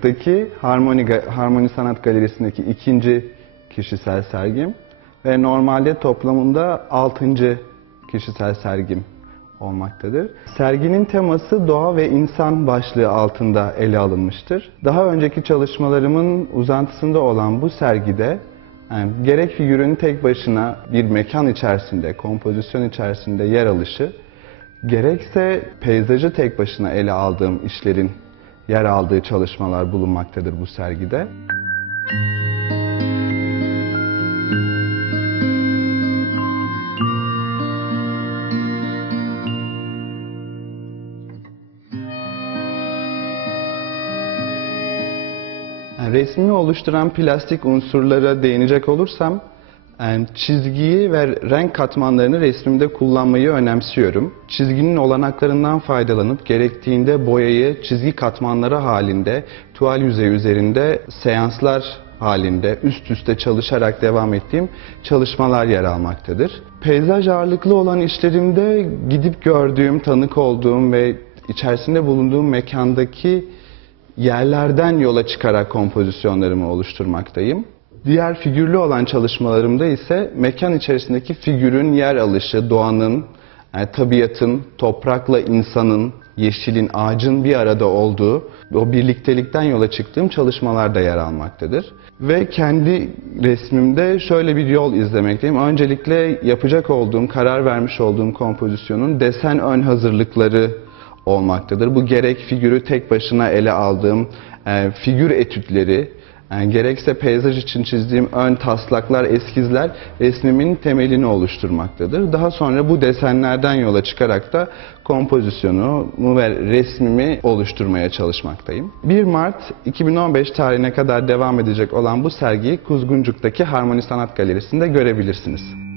Kuzguncuk'taki Harmony Sanat Galerisi'ndeki ikinci kişisel sergim ve normalde toplamında 6. kişisel sergim olmaktadır. Serginin teması doğa ve insan başlığı altında ele alınmıştır. Daha önceki çalışmalarımın uzantısında olan bu sergide gerek figürün tek başına bir mekan içerisinde, kompozisyon içerisinde yer alışı, gerekse peyzajı tek başına ele aldığım işlerin yer aldığı çalışmalar bulunmaktadır bu sergide. Resmimi oluşturan plastik unsurlara değinecek olursam, çizgiyi ve renk katmanlarını resmimde kullanmayı önemsiyorum. Çizginin olanaklarından faydalanıp gerektiğinde boyayı çizgi katmanları halinde, tuval yüzeyi üzerinde seanslar halinde üst üste çalışarak devam ettiğim çalışmalar yer almaktadır. Peyzaj ağırlıklı olan işlerimde gidip gördüğüm, tanık olduğum ve içerisinde bulunduğum mekandaki yerlerden yola çıkarak kompozisyonlarımı oluşturmaktayım. Diğer figürlü olan çalışmalarımda ise mekan içerisindeki figürün yer alışı, doğanın, tabiatın, toprakla insanın, yeşilin, ağacın bir arada olduğu, o birliktelikten yola çıktığım çalışmalarda yer almaktadır. Ve kendi resmimde şöyle bir yol izlemekteyim. Öncelikle yapacak olduğum, karar vermiş olduğum kompozisyonun desen ön hazırlıkları olmaktadır. Bu gerek figürü tek başına ele aldığım figür etütleri, gerekse peyzaj için çizdiğim ön taslaklar, eskizler resmimin temelini oluşturmaktadır. Daha sonra bu desenlerden yola çıkarak da kompozisyonumu ve resmimi oluşturmaya çalışmaktayım. 1 Mart 2015 tarihine kadar devam edecek olan bu sergiyi Kuzguncuk'taki Harmony Sanat Galerisi'nde görebilirsiniz.